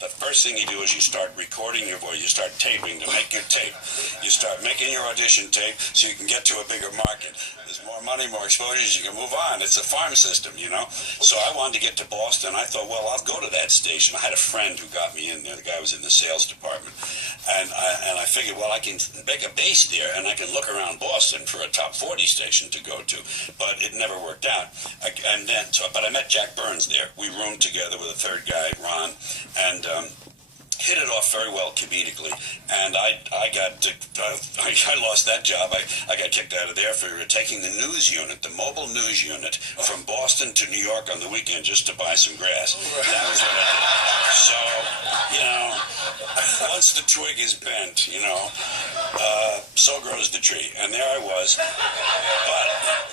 The first thing you do is you start recording your voice. You start taping to make your tape. You start making your audition tape so you can get to a bigger market. There's more money, more exposures, you can move on. It's a farm system, you know? So I wanted to get to Boston. I thought, well, I'll go to that station. I had a friend who got me in there. The guy was in the sales department. And I figured, well, I can make a base there, and I can look around Boston for a top 40 station to go to. But it never worked out. But I met Jack Burns there. We roomed together with a third guy, Ron, and hit it off very well comedically, and I lost that job. I got kicked out of there for taking the news unit, the mobile news unit, from Boston to New York on the weekend just to buy some grass. That was what I did. So, you know, once the twig is bent, you know, so grows the tree, and there I was.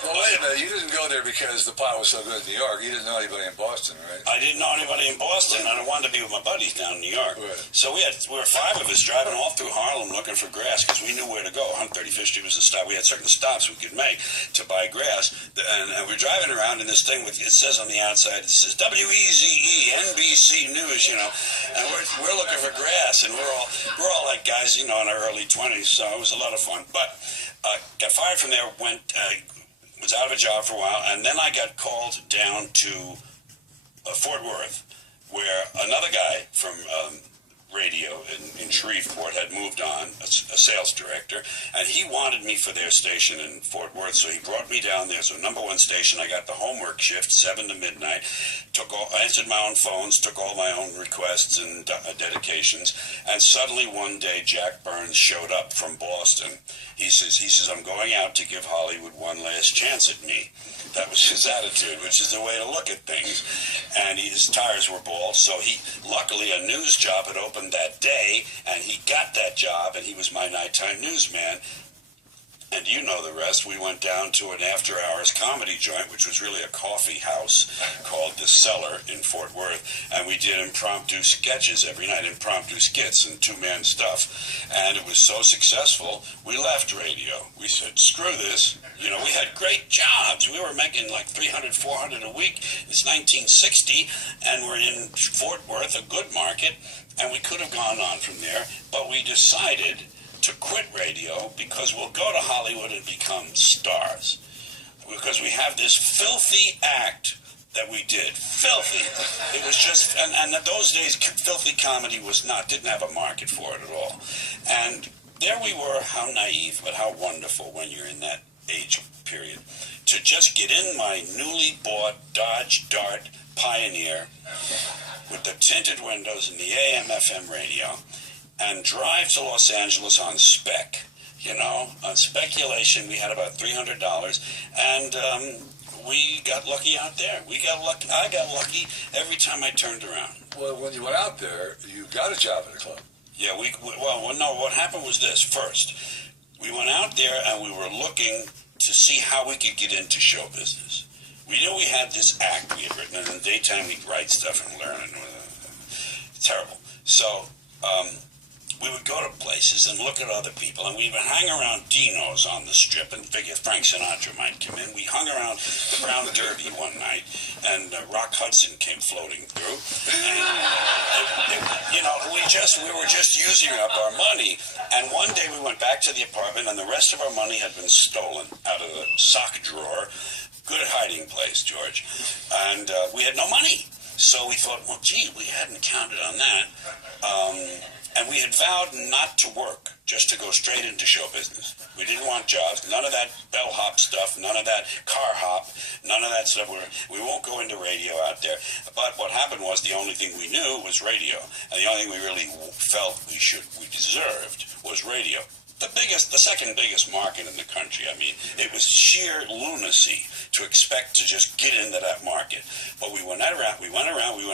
Well, wait a minute, you didn't go there because the pot was so good in New York. You didn't know anybody in Boston, right? I didn't know anybody in Boston, and I wanted to be with my buddies down in New York. Right. So we were five of us driving all through Harlem looking for grass because we knew where to go. 135th Street was the stop. We had certain stops we could make to buy grass, and we're driving around in this thing with, it says on the outside, it says WEZE, NBC News, you know, and we're looking for grass, and we're all like guys, you know, in our early 20s, so it was a lot of fun. But got fired from there, was out of a job for a while, and then I got called down to Fort Worth, where another guy from radio in Shreveport had moved on, a sales director, and he wanted me for their station in Fort Worth, so he brought me down there. So number one station, I got the homework shift, 7 to midnight, answered my own phones, took all my own requests and dedications, and suddenly one day Jack Burns showed up from Boston. He says, I'm going out to give Hollywood one last chance at me. That was his attitude, which is the way to look at things. And his tires were bald, so luckily a news job had opened that day, and he got that job, and he was my nighttime newsman. And you know the rest. We went down to an after-hours comedy joint, which was really a coffee house called The Cellar in Fort Worth. And we did impromptu sketches every night, impromptu skits and two-man stuff. And it was so successful, we left radio. We said, screw this. You know, we had great jobs. We were making like $300, $400 a week. It's 1960, and we're in Fort Worth, a good market, and we could have gone on from there. But we decided to quit radio because we'll go to Hollywood and become stars. Because we have this filthy act that we did. Filthy. It was just, and in those days, filthy comedy didn't have a market for it at all. And there we were, how naive, but how wonderful when you're in that age period, to just get in my newly bought Dodge Dart Pioneer with the tinted windows and the AM/FM radio, and drive to Los Angeles on spec, you know, on speculation. We had about $300, and we got lucky out there. I got lucky every time I turned around. Well, when you went out there, you got a job at a club. Yeah, no, what happened was this. First, we went out there and we were looking to see how we could get into show business. We knew we had this act we had written, and in the daytime we'd write stuff and learn, and terrible. So, we would go to places and look at other people, and we would hang around Dino's on the Strip and figure Frank Sinatra might come in. We hung around the Brown Derby one night, and Rock Hudson came floating through. And, you know, we were just using up our money. And one day we went back to the apartment, and the rest of our money had been stolen out of the sock drawer. Good hiding place, George. And we had no money. So we thought, well, gee, we hadn't counted on that. And we had vowed not to work, just to go straight into show business. We didn't want jobs, none of that bellhop stuff, none of that car hop, none of that stuff. We won't go into radio out there. But what happened was the only thing we knew was radio. And the only thing we really felt we deserved was radio. The second biggest market in the country. I mean, it was sheer lunacy to expect to just get into that market. But we went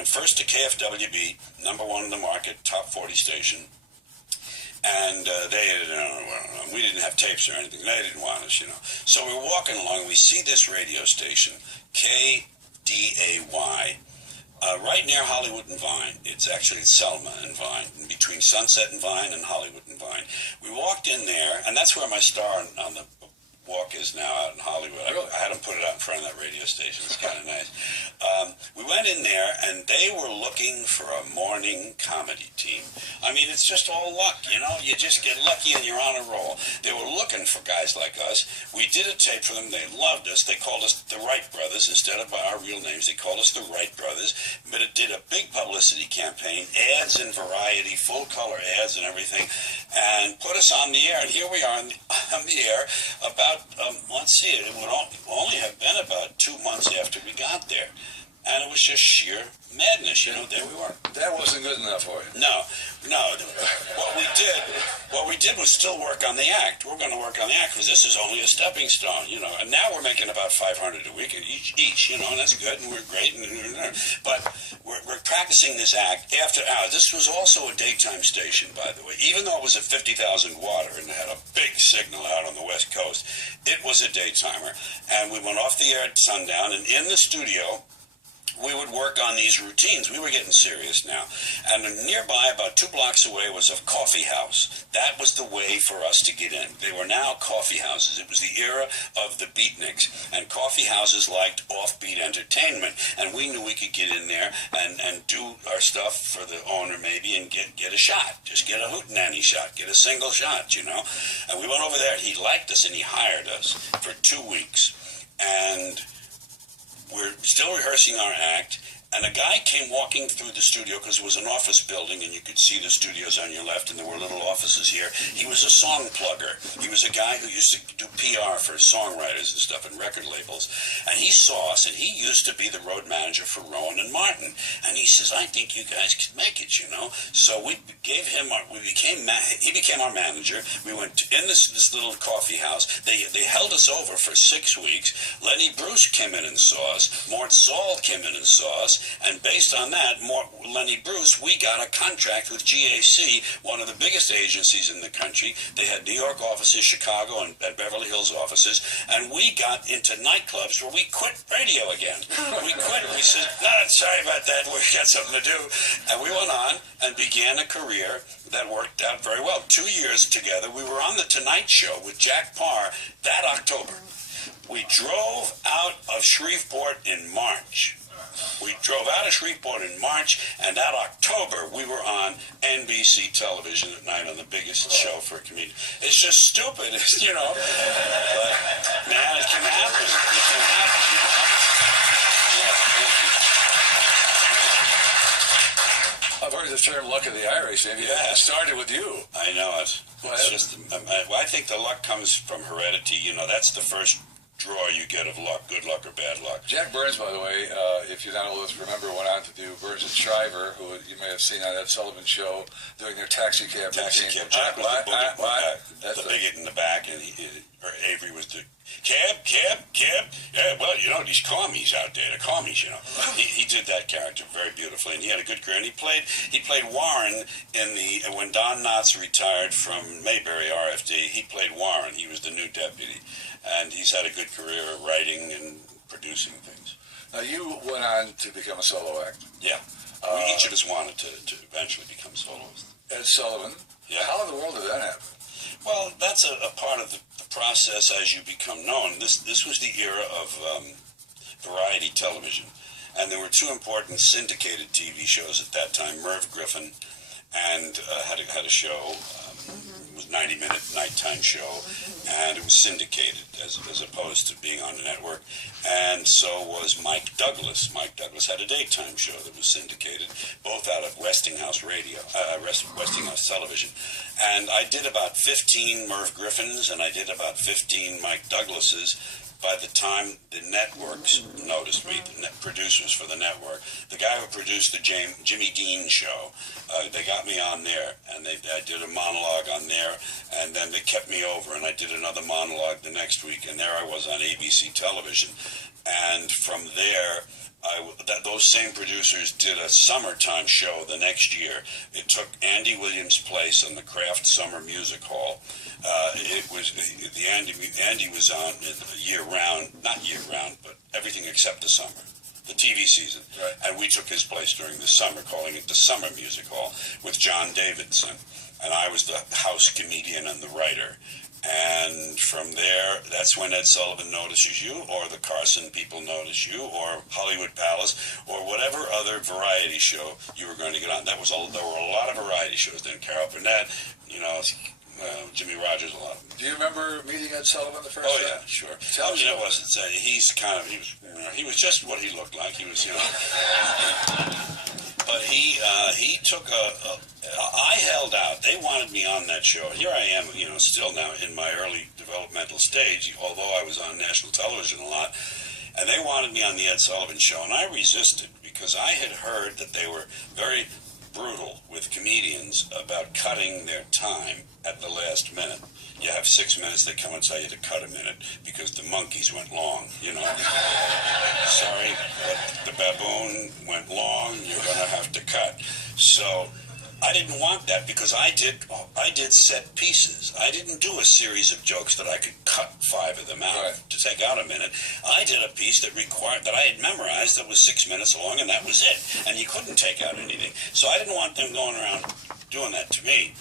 first to KFWB, number one in the market, top 40 station. And we didn't have tapes or anything. They didn't want us, you know. So we were walking along, and we see this radio station, KDAY, right near Hollywood and Vine. It's Selma and Vine, in between Sunset and Vine and Hollywood and Vine. We walked in there, and that's where my star on the walk is now out in Hollywood. Really? I had them put it out in front of that radio station. It's kind of nice. We went in there, and they were looking for a morning comedy team. I mean, it's just all luck, you know? You just get lucky and you're on a roll. They were looking for guys like us. We did a tape for them. They loved us. They called us the Wright Brothers. Instead of our real names, they called us the Wright Brothers. But it did a big publicity campaign, ads in Variety, full-color ads and everything, and put us on the air. And here we are on the air about, let's see, it would only have been about 2 months after we got there. And it was just sheer madness, you know. There we were. That wasn't good enough for you. No. What we did was still work on the act. We're going to work on the act because this is only a stepping stone, you know. And now we're making about $500 a week each, you know, and that's good, and we're great. But we're practicing this act after hours. This was also a daytime station, by the way. Even though it was at 50,000 watt and had a big signal out on the West Coast, it was a daytimer. And we went off the air at sundown, and in the studio, we would work on these routines. We were getting serious now. And nearby, about 2 blocks away, was a coffee house. That was the way for us to get in. They were now coffee houses. It was the era of the beatniks. And coffee houses liked offbeat entertainment. And we knew we could get in there and do our stuff for the owner maybe and get a shot. Just get a hootenanny shot. Get a single shot, you know. And we went over there. He liked us and he hired us for 2 weeks. And we're still rehearsing our act, and a guy came walking through the studio because it was an office building, and you could see the studios on your left, and there were little offices here. He was a song plugger. He was a guy who used to do PR for songwriters and stuff and record labels. And he saw us, and he used to be the road manager for Rowan and Martin. And he says, I think you guys could make it, you know. So we gave him he became our manager. We went in this little coffee house. They held us over for 6 weeks. Lenny Bruce came in and saw us. Mort Saul came in and saw us. And based on that, Lenny Bruce, we got a contract with GAC, one of the biggest agencies in the country. They had New York offices, Chicago, and Beverly Hills offices. And we got into nightclubs where we quit radio again. We quit. We said, no, sorry about that. We got something to do. And we went on and began a career that worked out very well. 2 years together. We were on The Tonight Show with Jack Parr that October. We drove out of Shreveport in March. We drove out of Shreveport in March, and that October we were on NBC television at night on the biggest show for a comedian. It's just stupid, you know. But, man, it can happen. It can happen. I've heard the term luck of the Irish. Maybe that started with you. I know it. It's just, I think the luck comes from heredity. You know, that's the first draw you get of luck, good luck or bad luck. Jack Burns, by the way, if you're not old enough to remember, went on to do Burns and Shriver, who you may have seen on that Sullivan show doing their taxi cab routine. Jack was the bigot in the back, and or Avery was the cab. Yeah, well, you know, these commies out there, the commies, you know. He did that character very beautifully, and he had a good career. And he played Warren when Don Knotts retired from Mayberry RFD. He played Warren. He was the new deputy. And he's had a good career of writing and producing things. Now, you went on to become a solo act. Yeah. Each of us wanted to eventually become soloists. Ed Sullivan. Yeah. How in the world did that happen? Well, that's a part of the process as you become known. This was the era of variety television. And there were 2 important syndicated TV shows at that time, Merv Griffin, and had a show. It was a 90-minute nighttime show, and it was syndicated as opposed to being on the network. And so was Mike Douglas. Mike Douglas had a daytime show that was syndicated, both out of Westinghouse Westinghouse Television. And I did about 15 Merv Griffins, and I did about 15 Mike Douglases. By the time the networks noticed me, the producers for the network, the guy who produced the Jimmy Dean show, they got me on there, and I did a monologue on there, and then they kept me over, and I did another monologue the next week, and there I was on ABC television. And from there, those same producers did a summertime show the next year. It took Andy Williams' place in the Kraft Summer Music Hall. Andy was on year-round, not year-round, but everything except the summer, the TV season. Right. And we took his place during the summer, calling it the Summer Music Hall, with John Davidson. And I was the house comedian and the writer. And from there, that's when Ed Sullivan notices you, or the Carson people notice you, or Hollywood Palace, or whatever other variety show you were going to get on. There were a lot of variety shows then. Carol Burnett, Jimmy Rogers, a lot of them. Do you remember meeting Ed Sullivan the first time? Oh yeah, sure. Tell me. He was just what he looked like. He was, but he took I held out. They wanted me on that show. Here I am, still now in my early developmental stage, although I was on national television a lot, and they wanted me on the Ed Sullivan Show, and I resisted because I had heard that they were very brutal with comedians about cutting their time at the last minute. You have 6 minutes, they come and tell you to cut a minute because the monkeys went long, Sorry, but the baboon went long, you're going to have to cut. So I didn't want that because I did set pieces. I didn't do a series of jokes that I could cut 5 of them out to take out a minute. I did a piece that I had memorized that was 6 minutes long, and that was it. And you couldn't take out anything. So I didn't want them going around doing that to me.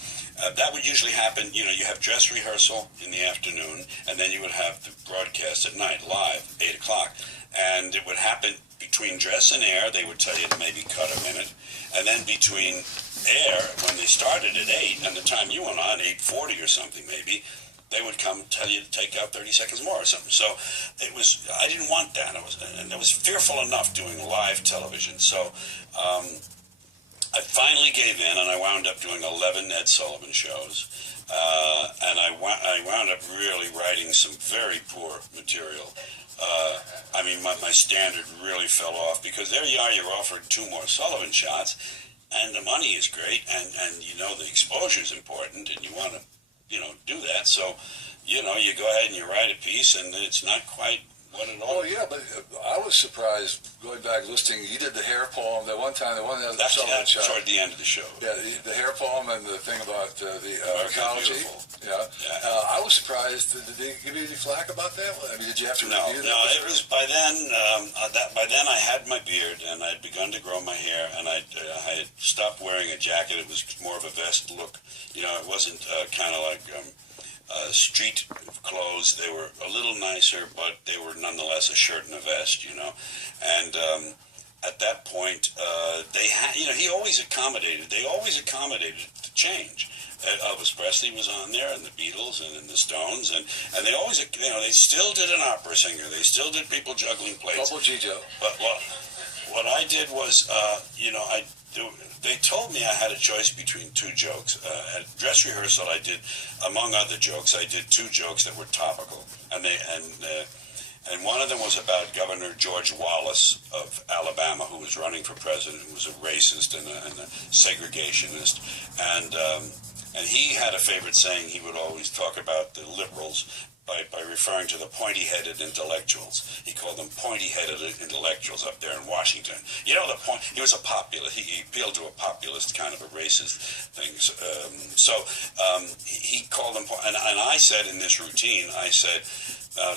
That would usually happen, you have dress rehearsal in the afternoon, and then you would have the broadcast at night, live, 8 o'clock. And it would happen between dress and air. They would tell you to maybe cut a minute. And then between air, when they started at 8, and the time you went on, 8:40 or something maybe, they would come tell you to take out 30 seconds more or something. So I didn't want that. And I was fearful enough doing live television. So I finally gave in, and I wound up doing 11 Ed Sullivan shows. And I wound up really writing some very poor material. My standard really fell off because there you are, you're offered 2 more Sullivan shots, and the money is great, and the exposure is important, and you want to, do that. So, you go ahead and you write a piece, and it's not quite what it Oh ought. yeah, but I was surprised going back listening. You did the hair poem that one time, the one that was That's Sullivan shot. toward the end of the show. Yeah, the hair poem and the thing about the ecology. Beautiful. Yeah. Yeah. I was surprised. Did they give you any flack about that? Did you have to No, review that? no. It was by then. By then, I had my beard and I'd begun to grow my hair, and I had stopped wearing a jacket. It was more of a vest look. It wasn't kind of like street clothes. They were a little nicer, but they were nonetheless a shirt and a vest. And at that point, he always accommodated. They always accommodated the change. Elvis Presley was on there, and the Beatles, and the Stones, and they always, they still did an opera singer. They still did people juggling plates. Double G-Joe. But what I did was, they told me I had a choice between 2 jokes. At dress rehearsal, I did, among other jokes, I did 2 jokes that were topical, and one of them was about Governor George Wallace of Alabama, who was running for president, who was a racist and a segregationist, and he had a favorite saying. He would always talk about the liberals by referring to the pointy-headed intellectuals. He called them pointy-headed intellectuals up there in Washington. He was a populist. He appealed to a populist kind of a racist thing. He called them, and I said in this routine,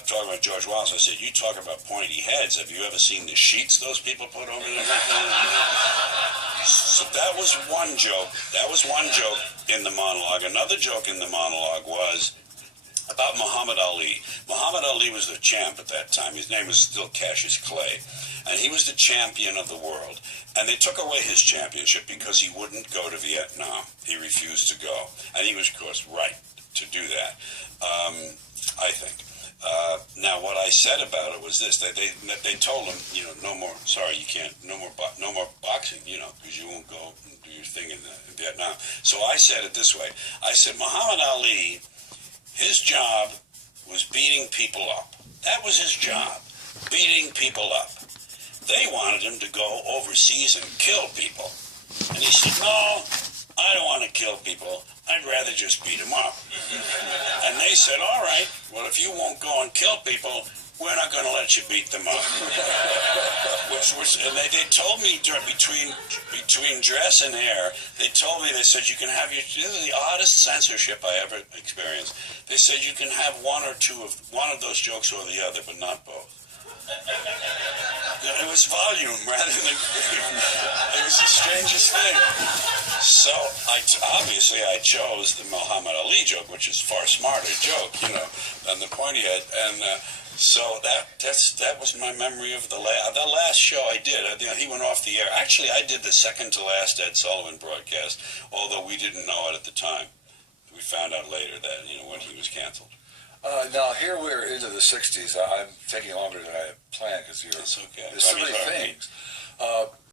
talking about George Wallace, I said, you talk about pointy heads. Have you ever seen the sheets those people put over them? So that was one joke. That was one joke in the monologue. Another joke in the monologue was about Muhammad Ali. Muhammad Ali was the champ at that time. His name was still Cassius Clay. And he was the champion of the world. And they took away his championship because he wouldn't go to Vietnam. He refused to go. And he was, of course, right to do that, I think. Now, what I said about it was this: they told him, no more. Sorry, you can't. No more boxing. Because you won't go and do your thing in Vietnam. So I said it this way: I said, Muhammad Ali, his job was beating people up. That was his job, beating people up. They wanted him to go overseas and kill people, and he said, no, I don't want to kill people. I'd rather just beat them up. And they said, all right, well, if you won't go and kill people, we're not going to let you beat them up. And they told me between dress and hair, they said you can have this is the oddest censorship I ever experienced. They said you can have one of those jokes or the other, but not both. It was volume rather than it was the strangest thing. So I obviously I chose the Muhammad Ali joke, which is a far smarter joke, than the point he had, and so that was my memory of the last show I did. He went off the air. Actually, I did the second to last Ed Sullivan broadcast, although we didn't know it at the time. We found out later that when he was canceled. Now here we're into the '60s. I'm taking longer than I had planned because That's okay. there's so many things.